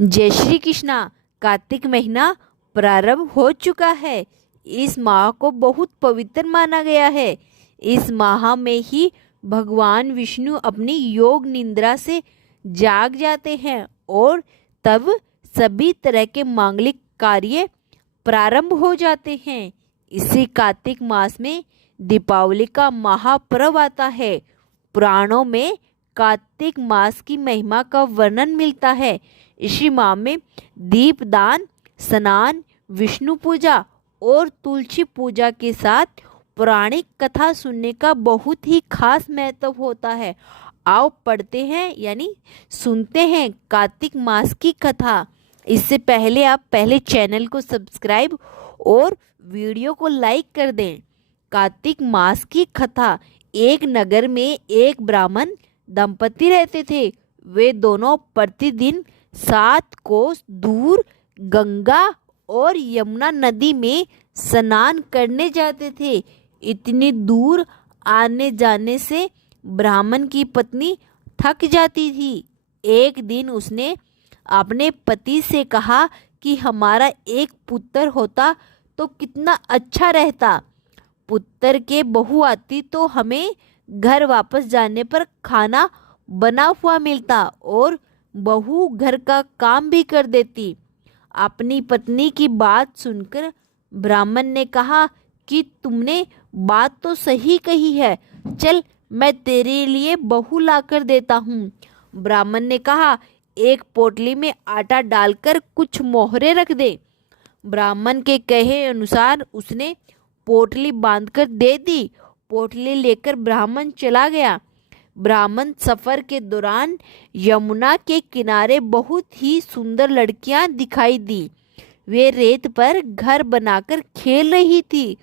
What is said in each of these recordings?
जय श्री कृष्णा। कार्तिक महीना प्रारंभ हो चुका है। इस माह को बहुत पवित्र माना गया है। इस माह में ही भगवान विष्णु अपनी योग निद्रा से जाग जाते हैं और तब सभी तरह के मांगलिक कार्य प्रारंभ हो जाते हैं। इसी कार्तिक मास में दीपावली का महापर्व आता है। पुराणों में कार्तिक मास की महिमा का वर्णन मिलता है। इसी माह में दीपदान, स्नान, विष्णु पूजा और तुलसी पूजा के साथ पौराणिक कथा सुनने का बहुत ही खास महत्व होता है। आओ पढ़ते हैं यानी सुनते हैं कार्तिक मास की कथा। इससे पहले आप पहले चैनल को सब्सक्राइब और वीडियो को लाइक कर दें। कार्तिक मास की कथा। एक नगर में एक ब्राह्मण दंपति रहते थे। वे दोनों प्रतिदिन 7 कोस दूर गंगा और यमुना नदी में स्नान करने जाते थे। इतनी दूर आने जाने से ब्राह्मण की पत्नी थक जाती थी। एक दिन उसने अपने पति से कहा कि हमारा एक पुत्र होता तो कितना अच्छा रहता। पुत्र के बहू आती तो हमें घर वापस जाने पर खाना बना हुआ मिलता और बहू घर का काम भी कर देती। अपनी पत्नी की बात सुनकर ब्राह्मण ने कहा कि तुमने बात तो सही कही है, चल मैं तेरे लिए बहू लाकर देता हूँ। ब्राह्मण ने कहा, एक पोटली में आटा डालकर कुछ मोहरे रख दे। ब्राह्मण के कहे अनुसार उसने पोटली बांधकर दे दी। पोटली लेकर ब्राह्मण चला गया। ब्राह्मण सफर के दौरान यमुना के किनारे बहुत ही सुंदर लड़कियां दिखाई दी। वे रेत पर घर बनाकर खेल रही थी।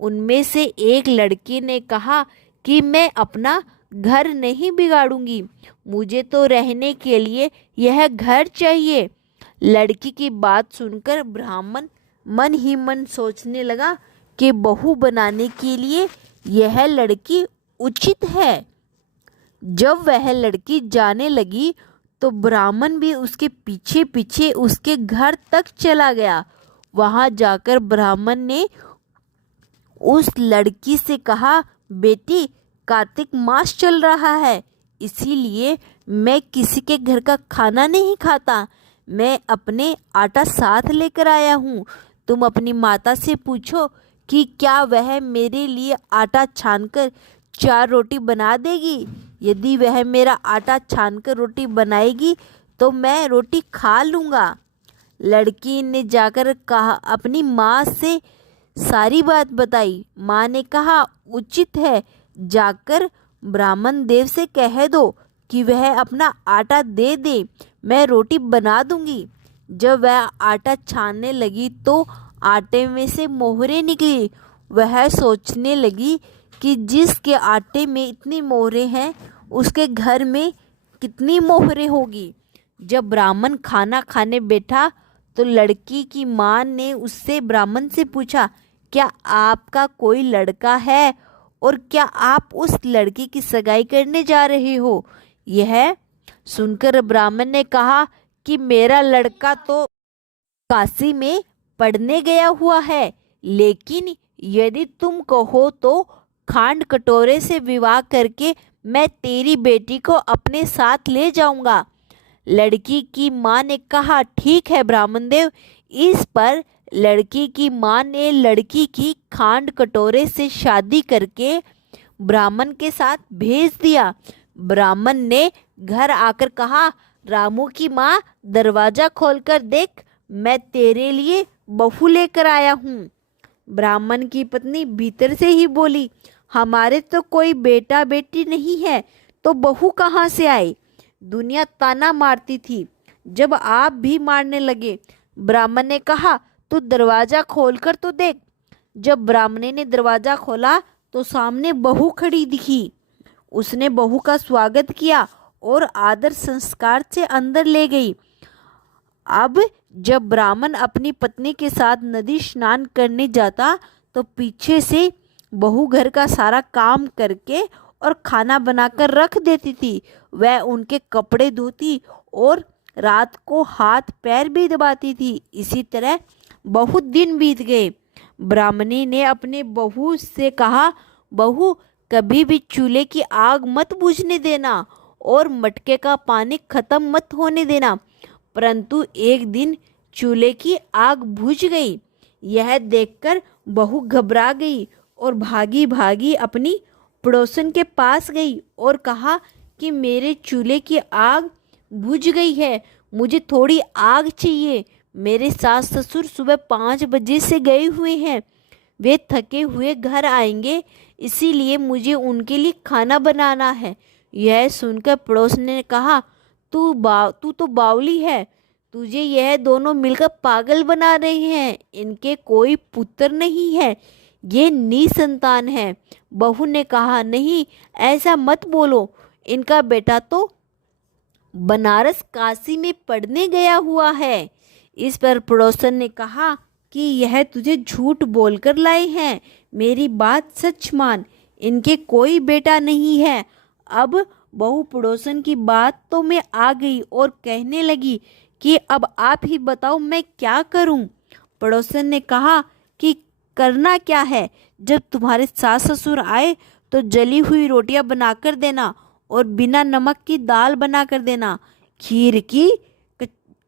उनमें से एक लड़की ने कहा कि मैं अपना घर नहीं बिगाड़ूंगी, मुझे तो रहने के लिए यह घर चाहिए। लड़की की बात सुनकर ब्राह्मण मन ही मन सोचने लगा कि बहू बनाने के लिए यह लड़की उचित है। जब वह लड़की जाने लगी तो ब्राह्मण भी उसके पीछे पीछे उसके घर तक चला गया। वहां जाकर ब्राह्मण ने उस लड़की से कहा, बेटी, कार्तिक मास चल रहा है, इसीलिए मैं किसी के घर का खाना नहीं खाता। मैं अपने आटा साथ लेकर आया हूँ। तुम अपनी माता से पूछो कि क्या वह मेरे लिए आटा छानकर 4 रोटी बना देगी। यदि वह मेरा आटा छानकर रोटी बनाएगी तो मैं रोटी खा लूँगा। लड़की ने जाकर कहा, अपनी माँ से सारी बात बताई। माँ ने कहा, उचित है, जाकर ब्राह्मण देव से कह दो कि वह अपना आटा दे दे, मैं रोटी बना दूंगी। जब वह आटा छानने लगी तो आटे में से मोहरे निकली। वह सोचने लगी कि जिसके आटे में इतनी मोहरे हैं उसके घर में कितनी मोहरे होगी। जब ब्राह्मण खाना खाने बैठा तो लड़की की माँ ने उससे ब्राह्मण से पूछा, क्या आपका कोई लड़का है और क्या आप उस लड़की की सगाई करने जा रहे हो। यह सुनकर ब्राह्मण ने कहा कि मेरा लड़का तो काशी में पढ़ने गया हुआ है, लेकिन यदि तुम कहो तो खांड कटोरे से विवाह करके मैं तेरी बेटी को अपने साथ ले जाऊंगा। लड़की की माँ ने कहा, ठीक है ब्राह्मण देव। इस पर लड़की की माँ ने लड़की की खांड कटोरे से शादी करके ब्राह्मण के साथ भेज दिया। ब्राह्मण ने घर आकर कहा, रामू की माँ, दरवाजा खोलकर देख, मैं तेरे लिए बहू लेकर आया हूँ। ब्राह्मण की पत्नी भीतर से ही बोली, हमारे तो कोई बेटा बेटी नहीं है तो बहू कहाँ से आई। दुनिया ताना मारती थी, जब आप भी मारने लगे। ब्राह्मण ने कहा, तू दरवाजा खोलकर तो देख। जब ब्राह्मणी ने दरवाजा खोला तो सामने बहू खड़ी दिखी। उसने बहू का स्वागत किया और आदर संस्कार से अंदर ले गई। अब जब ब्राह्मण अपनी पत्नी के साथ नदी स्नान करने जाता तो पीछे से बहू घर का सारा काम करके और खाना बनाकर रख देती थी। वह उनके कपड़े धोती और रात को हाथ पैर भी दबाती थी। इसी तरह बहुत दिन बीत गए। ब्राह्मणी ने अपने बहू से कहा, बहू, कभी भी चूल्हे की आग मत बुझने देना और मटके का पानी खत्म मत होने देना। परंतु एक दिन चूल्हे की आग बुझ गई। यह देखकर बहू घबरा गई और भागी भागी अपनी पड़ोसन के पास गई और कहा कि मेरे चूल्हे की आग बुझ गई है, मुझे थोड़ी आग चाहिए। मेरे सास ससुर सुबह 5 बजे से गए हुए हैं, वे थके हुए घर आएंगे, इसीलिए मुझे उनके लिए खाना बनाना है। यह सुनकर पड़ोस ने कहा, तू तो बावली है, तुझे यह दोनों मिलकर पागल बना रहे हैं। इनके कोई पुत्र नहीं है, ये निसंतान है। बहू ने कहा, नहीं, ऐसा मत बोलो, इनका बेटा तो बनारस काशी में पढ़ने गया हुआ है। इस पर पड़ोसन ने कहा कि यह तुझे झूठ बोलकर लाए हैं, मेरी बात सच मान, इनके कोई बेटा नहीं है। अब बहू पड़ोसन की बात तो में आ गई और कहने लगी कि अब आप ही बताओ मैं क्या करूं। पड़ोसन ने कहा कि करना क्या है, जब तुम्हारे सास ससुर आए तो जली हुई रोटियां बनाकर देना और बिना नमक की दाल बनाकर देना, खीर की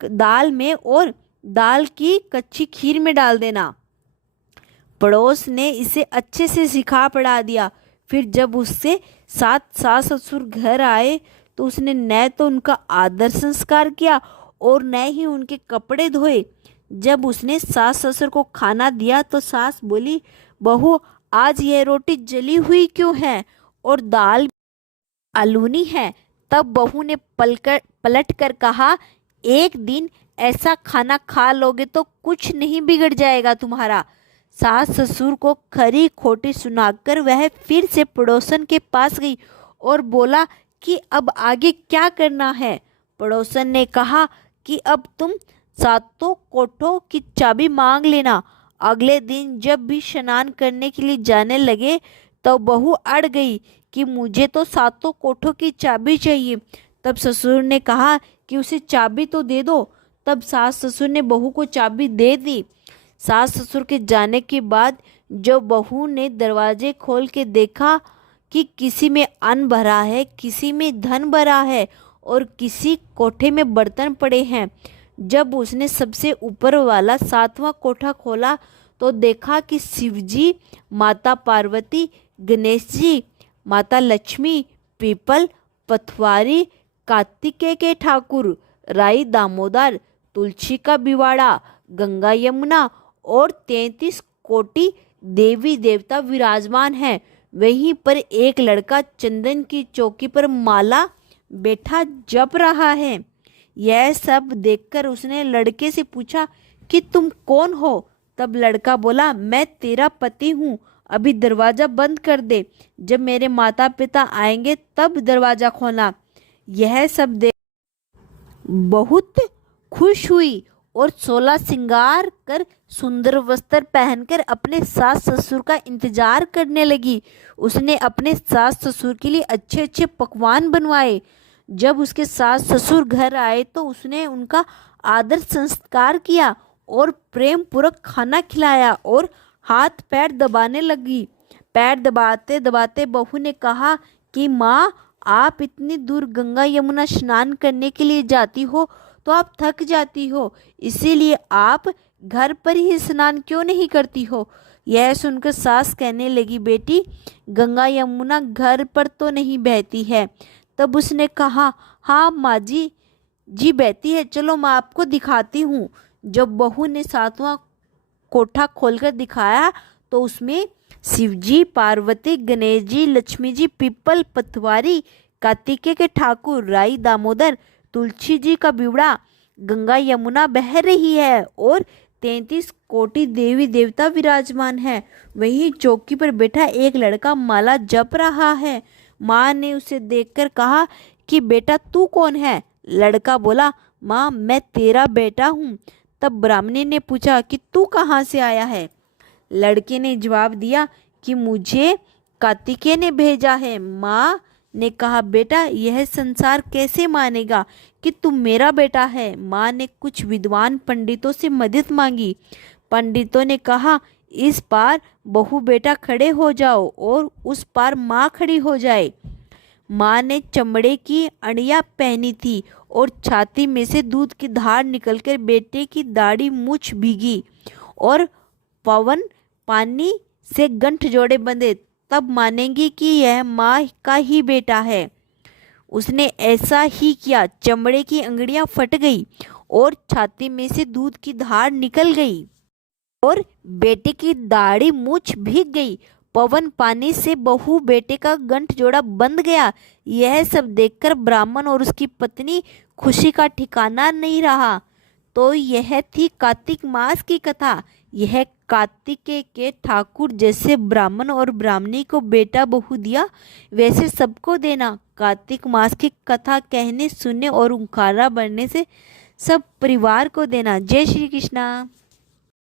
दाल में और दाल की कच्ची खीर में डाल देना। पड़ोस ने इसे अच्छे से सिखा पढ़ा दिया। फिर जब उससे 7 सास ससुर घर आए तो उसने न तो उनका आदर संस्कार किया और न ही उनके कपड़े धोए। जब उसने सास ससुर को खाना दिया तो सास बोली, बहू, आज यह रोटी जली हुई क्यों है और दाल आलूनी है। तब बहू ने पलट कर कहा, एक दिन ऐसा खाना खा लोगे तो कुछ नहीं बिगड़ जाएगा तुम्हारा। सास ससुर को खरी खोटी सुनाकर वह फिर से पड़ोसन के पास गई और बोला कि अब आगे क्या करना है। पड़ोसन ने कहा कि अब तुम 7 कोठों की चाबी मांग लेना। अगले दिन जब भी स्नान करने के लिए जाने लगे तो बहू अड़ गई कि मुझे तो 7 कोठों की चाबी चाहिए। तब ससुर ने कहा कि उसे चाबी तो दे दो। तब सास ससुर ने बहू को चाबी दे दी। सास ससुर के जाने के बाद जब बहू ने दरवाजे खोल के देखा कि किसी में अन्न भरा है, किसी में धन भरा है और किसी कोठे में बर्तन पड़े हैं। जब उसने सबसे ऊपर वाला 7वां कोठा खोला तो देखा कि शिवजी, माता पार्वती, गणेश जी, माता लक्ष्मी, पीपल, पथवारी, कार्तिकेय के ठाकुर, राई दामोदर, तुलसी का बिवाड़ा, गंगा यमुना और 33 कोटि देवी देवता विराजमान हैं। वहीं पर एक लड़का चंदन की चौकी पर माला बैठा जप रहा है। यह सब देखकर उसने लड़के से पूछा कि तुम कौन हो। तब लड़का बोला, मैं तेरा पति हूँ, अभी दरवाज़ा बंद कर दे, जब मेरे माता पिता आएंगे तब दरवाज़ा खोलना। यह सब देख बहुत खुश हुई और 16 श्रृंगार कर सुंदर वस्त्र पहनकर अपने सास ससुर का इंतजार करने लगी। उसने अपने सास ससुर के लिए अच्छे अच्छे पकवान बनवाए। जब उसके सास ससुर घर आए तो उसने उनका आदर संस्कार किया और प्रेम पूर्वक खाना खिलाया और हाथ पैर दबाने लगी। पैर दबाते दबाते बहू ने कहा कि माँ, आप इतनी दूर गंगा यमुना स्नान करने के लिए जाती हो तो आप थक जाती हो, इसीलिए आप घर पर ही स्नान क्यों नहीं करती हो। यह सुनकर सास कहने लगी, बेटी, गंगा यमुना घर पर तो नहीं बहती है। तब उसने कहा, हाँ माँ जी बहती है, चलो मैं आपको दिखाती हूँ। जब बहू ने 7वां कोठा खोलकर दिखाया तो उसमें शिवजी, पार्वती, गणेश जी, लक्ष्मी जी, पीपल, पथवारी, कार्तिकेय के ठाकुर, राई दामोदर, तुलसी जी का बिवड़ा, गंगा यमुना बह रही है और 33 कोटि देवी देवता विराजमान है। वहीं चौकी पर बैठा एक लड़का माला जप रहा है। माँ ने उसे देखकर कहा कि बेटा, तू कौन है। लड़का बोला, माँ, मैं तेरा बेटा हूँ। तब ब्राह्मणी ने पूछा कि तू कहाँ से आया है। लड़के ने जवाब दिया कि मुझे कार्तिकेय ने भेजा है। माँ, ने कहा, बेटा यह संसार कैसे मानेगा कि तुम मेरा बेटा है। माँ ने कुछ विद्वान पंडितों से मदद मांगी। पंडितों ने कहा, इस पार बहू बेटा खड़े हो जाओ और उस पार माँ खड़ी हो जाए। माँ ने चमड़े की अड़ियाँ पहनी थी और छाती में से दूध की धार निकलकर बेटे की दाढ़ी मूछ भीगी और पवन पानी से गंठ जोड़े बंधे, तब मानेंगी कि यह माँ का ही बेटा है। उसने ऐसा ही किया। चमड़े की अंगड़ियां फट गई और छाती में से दूध की धार निकल गई और बेटे की दाढ़ी मूछ भीग गई। पवन पानी से बहू बेटे का गंठ जोड़ा बंध गया। यह सब देखकर ब्राह्मण और उसकी पत्नी खुशी का ठिकाना नहीं रहा। तो यह थी कार्तिक मास की कथा। यह कार्तिकेय के ठाकुर जैसे ब्राह्मण और ब्राह्मणी को बेटा बहू दिया, वैसे सबको देना। कार्तिक मास की कथा कहने सुनने और उखाड़ा बनने से सब परिवार को देना। जय श्री कृष्णा।